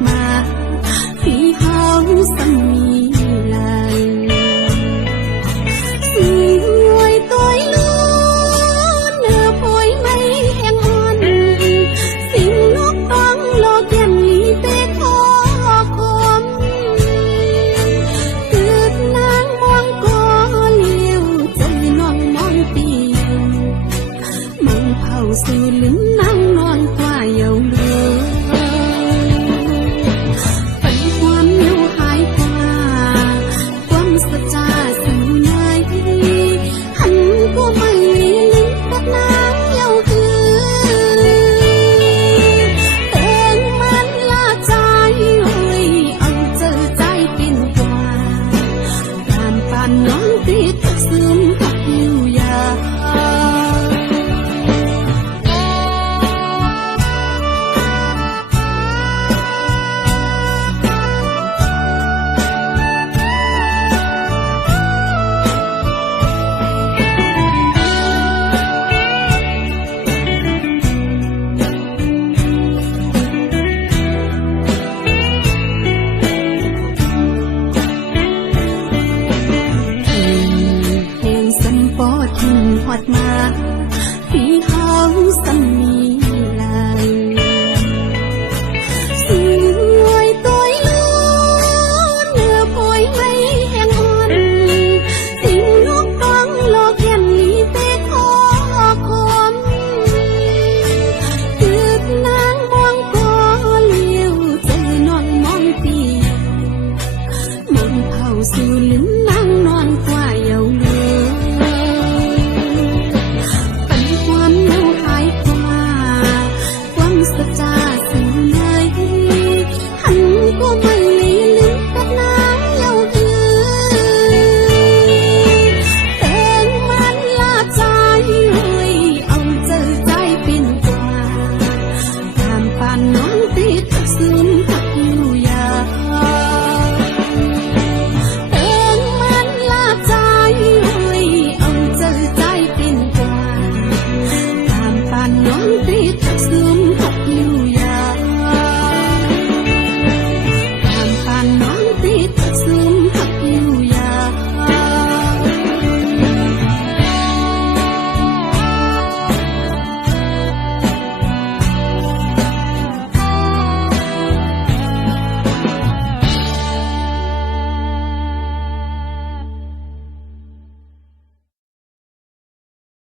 mà phi hao xăm mi làn người tôi luôn nở phôi mây em on xin nước băng lo kèm ly tê khó khom cứ nắng bóng có liềuใจnon mong tìm mong phao sư lính nắng non qua dầu lửa